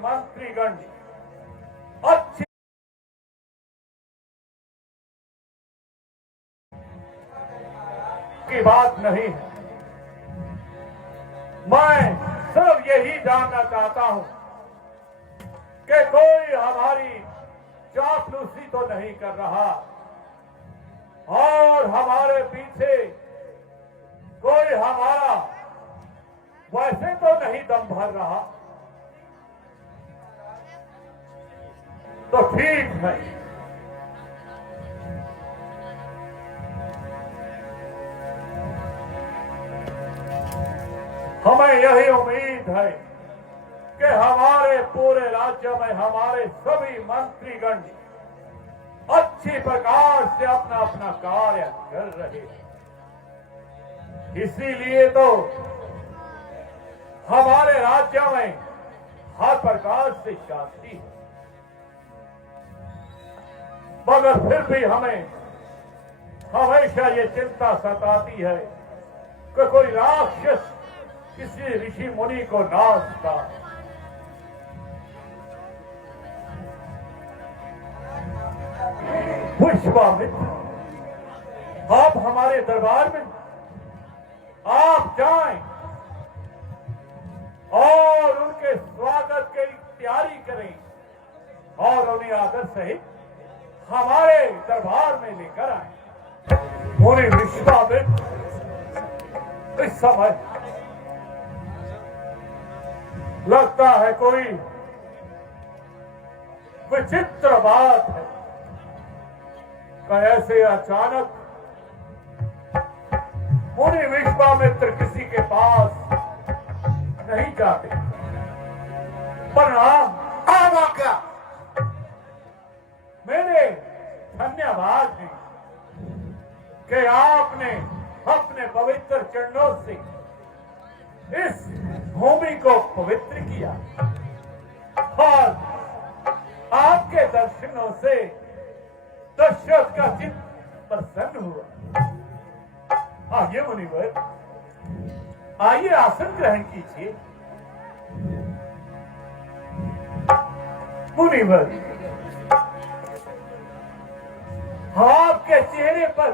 मंत्रीगण अच्छी की बात नहीं है। मैं सिर्फ यही जानना चाहता हूं कि कोई हमारी चापलूसी तो नहीं कर रहा और हमारे पीछे कोई हमारा वैसे तो नहीं दम भर रहा। तो ठीक है, हमें यही उम्मीद है कि हमारे पूरे राज्य में हमारे सभी मंत्रीगण अच्छी प्रकार से अपना अपना कार्य कर रहे हैं। इसीलिए तो हमारे राज्य में हर प्रकार से शांति है, मगर फिर भी हमें हमेशा ये चिंता सताती है कि कोई राक्षस किसी ऋषि मुनि को नाचता। विश्वामित्र, आप हमारे दरबार में आप जाएं और उनके स्वागत की तैयारी करें और उन्हें आदर सहित हमारे दरबार में लेकर आए। मुनि विश्वामित्र, इस समय लगता है कोई विचित्र बात है कि ऐसे अचानक मुनि विश्वामित्र किसी के पास नहीं जाते। परिणाम क्या मेरे धन्यवाद है कि आपने अपने पवित्र चरणों से इस भूमि को पवित्र किया और आपके दर्शनों से दशरथ का चित्त प्रसन्न हुआ। आइए मुनिवर, आइए आसन ग्रहण कीजिए। मुनिवर, आपके चेहरे पर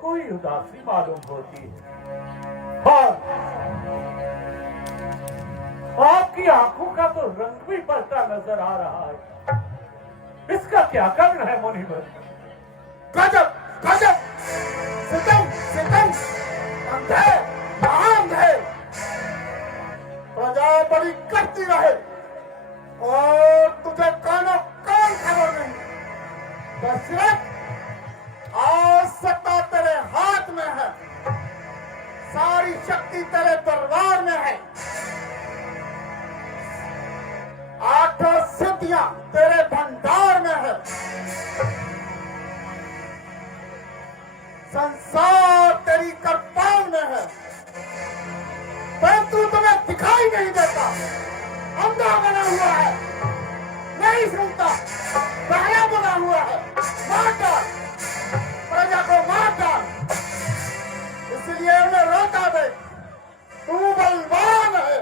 कोई उदासी मालूम होती है और आपकी आंखों का तो रंग भी पलटा नजर आ रहा है। इसका क्या कारण है मुनिवर? गजब गजब, सितम सितम, अंधे महाअंधे, प्रजा बड़ी करती रहे और तुझे कानो कान खबर नहीं। दशरथ, आज सत्ता तेरे हाथ में है, सारी शक्ति तेरे दरबार में है, आठों सिद्धियां तेरे भंडार में है, संसार तेरी कृपाओं में है, परंतु तुम्हें दिखाई नहीं देता। अंधा बना हुआ है, नहीं सुनता, बहरा बना हुआ है। मार डाल, प्रजा को मार डाल, इसलिए उन्हें रोता दे। तू बलवान है,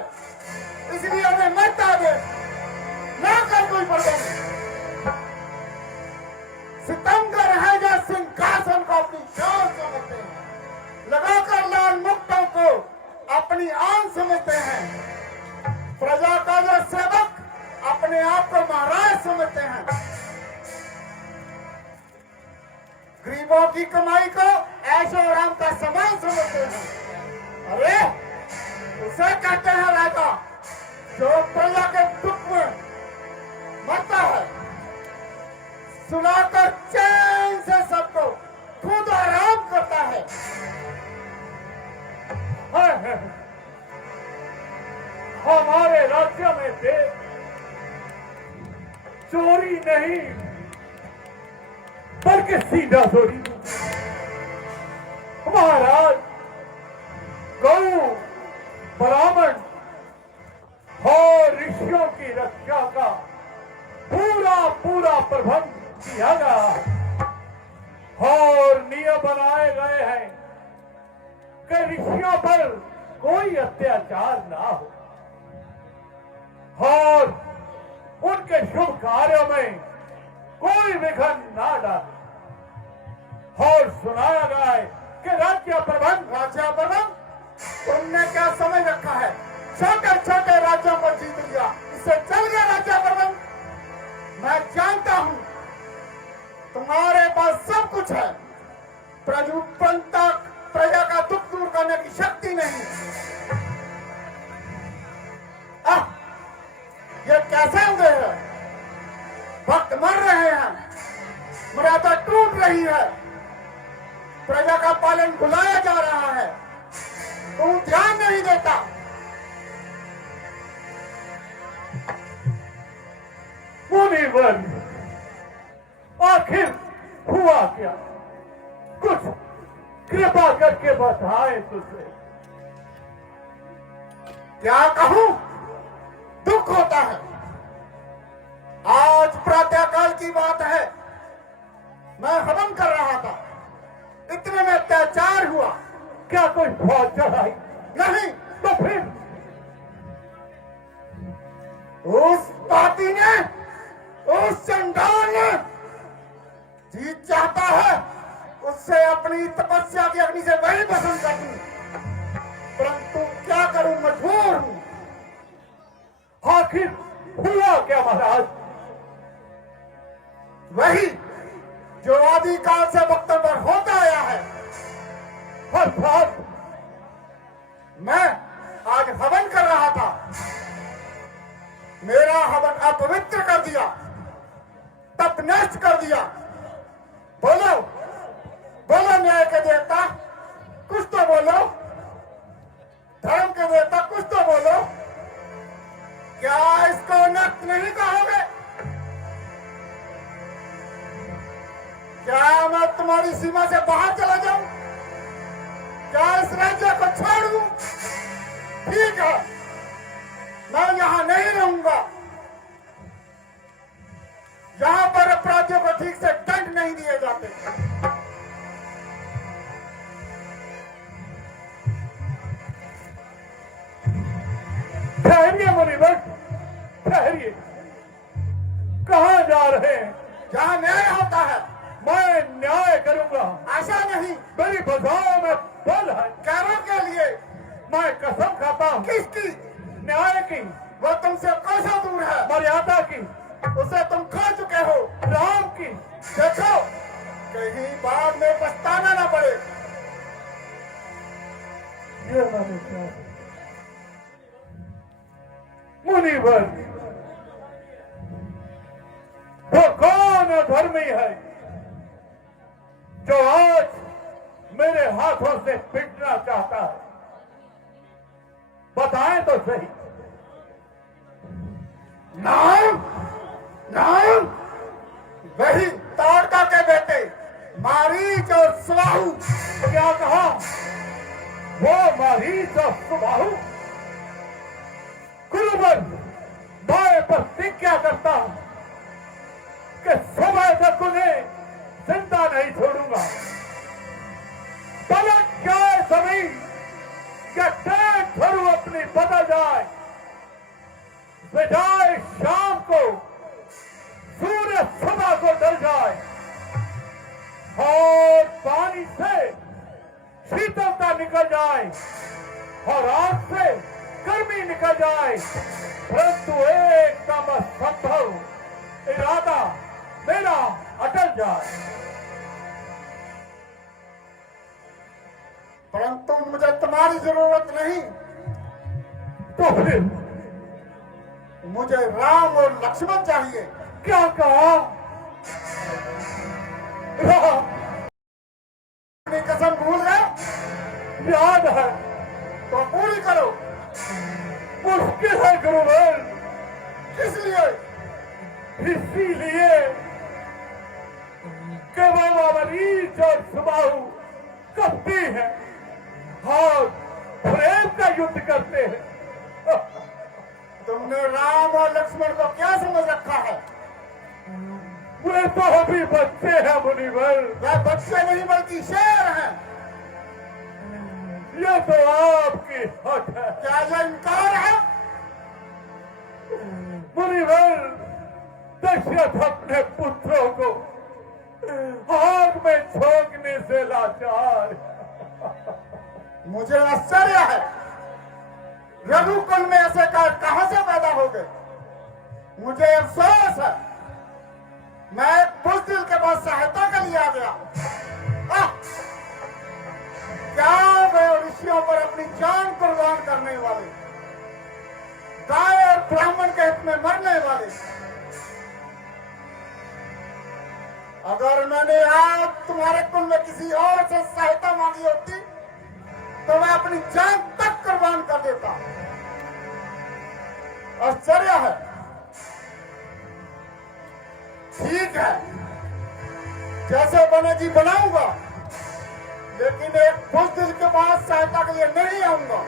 इसलिए उन्हें मरता दे, ना कर कोई परवाह नहीं। सितमगर है जो सिंहासन को अपनी शान समझते हैं, लगाकर लाल मुक्तों को अपनी आन समझते हैं, प्रजा का जो सेवक अपने आप को महाराज समझते हैं, गरीबों की कमाई को ऐशो आराम का सामान समझते हैं। अरे उसे कहते हैं राजा जो प्रजा के दुख में मरता है, सुनाकर चैन से सबको खुद आराम करता है। हमारे राज्य में थे चोरी नहीं बल्कि सीधा चोरी। महाराज, गौ, ब्राह्मण और ऋषियों की रक्षा का पूरा पूरा प्रबंध किया गया और नियम बनाए गए हैं कि ऋषियों पर कोई अत्याचार ना हो और के शुभ कार्यों में कोई विघ्न ना डाले। और सुनाया गया है कि राज्य प्रबंध तुमने क्या समझ रखा है? छोटे छोटे राज्यों को जीत लिया, इससे चल गया राज्य प्रबंध। मैं जानता हूं तुम्हारे पास सब कुछ है, प्रजा का दुख दूर करने की शक्ति नहीं। ये कैसे उदय है? भक्त मर रहे हैं, मर्यादा टूट रही है, प्रजा का पालन भुलाया जा रहा है, तू ध्यान नहीं देता। मुनिवर, आखिर हुआ क्या? कुछ कृपा करके बताए तुझे। क्या कहूं? दुख होता है। आज प्रातःकाल की बात है, मैं हवन कर रहा था, इतने में अत्याचार हुआ। क्या कोई फौज चढ़ाई? नहीं। तो फिर उस पापी ने, उस चंडाल ने जीत चाहता है, उससे अपनी तपस्या की अग्नि से वही पसंद कर दूं, परंतु क्या करूं, मजबूर हूं। आखिर हुआ क्या महाराज? वही जो आदिकाल से वक्तों पर होता आया है। अर्थात मैं आज हवन कर रहा था, मेरा हवन अपवित्र कर दिया, तप नष्ट कर दिया। बोलो बोलो न्याय के देवता, कुछ तो बोलो, धर्म के देवता कुछ तो बोलो। क्या इसको नष्ट नहीं कहोगे? क्या मैं तुम्हारी सीमा से बाहर चला जाऊं? क्या इस राज्य को छोड़ दूं? ठीक है, मैं यहां नहीं रहूंगा। यहां पर अपराधियों को ठीक से दंड नहीं दिए जाते। ठहरिए मुनिवर, ठहरिए। कहां जा रहे हैं? जहां न्याय होता है। मैं न्याय करूंगा। आशा नहीं, मेरी भुजाओं में बल है। कैरों के लिए। मैं कसम खाता हूं। किसकी? न्याय की। वो तुमसे कोसों दूर है। मर्यादा की। उसे तुम खो चुके हो। राम की। देखो, कहीं बाद में पछताना ना पड़े। ये मैंने क्या? मुनिवर, वो कौन अधर्मी है जो आज मेरे हाथों से पिटना चाहता है? बताएं तो सही। नाम नाम वही ताड़का के बेटे मारीच और स्वाहु। क्या कहा? वो मारीच और सुबाहु? गुरुवर, मैं प्रतिज्ञा करता हूं कि सुबह तक उन्हें जिंदा नहीं छोड़ूंगा। पलट जाए जमीन, क्या टैंक भरू अपनी बदल जाए, विदाई शाम को, सूर्य सुबह को ढल जाए और पानी से शीतलता निकल जाए और आग से गर्मी निकल जाए, परंतु एकदम असंभव इरादा मेरा अटल जाए। परंतु मुझे तुम्हारी जरूरत नहीं। तो फिर मुझे राम और लक्ष्मण चाहिए। क्या कहा? राम? अपनी कसम भूल गए? याद है तो पूरी करो। मुश्किल है गुरुवर। किस लिए? इसीलिए कि वो मरीच और सुबाहु कपटी है और प्रेम का युद्ध करते हैं। तुमने राम और लक्ष्मण को क्या समझ रखा है? वे तो अभी बच्चे हैं मुनिवर। वह बच्चे नहीं बल्कि शेर हैं। ये तो आपकी हक है। क्या यह इनकार है? मुनिवर, दशरथ अपने पुत्रों को आग में झोंकने से लाचार। मुझे आश्चर्य है, रघुकुल में ऐसे काज कहां से पैदा हो गए। मुझे अफसोस है, मैं बुज़दिल के पास सहायता के लिए आ गया। क्या वे ऋषियों पर अपनी जान कुर्बान करने वाले, गाय और ब्राह्मण के हित में मरने वाले। अगर मैंने आज तुम्हारे कुल में किसी और से सहायता मांगी होती तो मैं अपनी जान तक कुर्बान कर देता। आश्चर्य है। ठीक है, जैसे बने जी बनाऊंगा, लेकिन एक बुज़दिल के पास सहायता के लिए नहीं आऊंगा।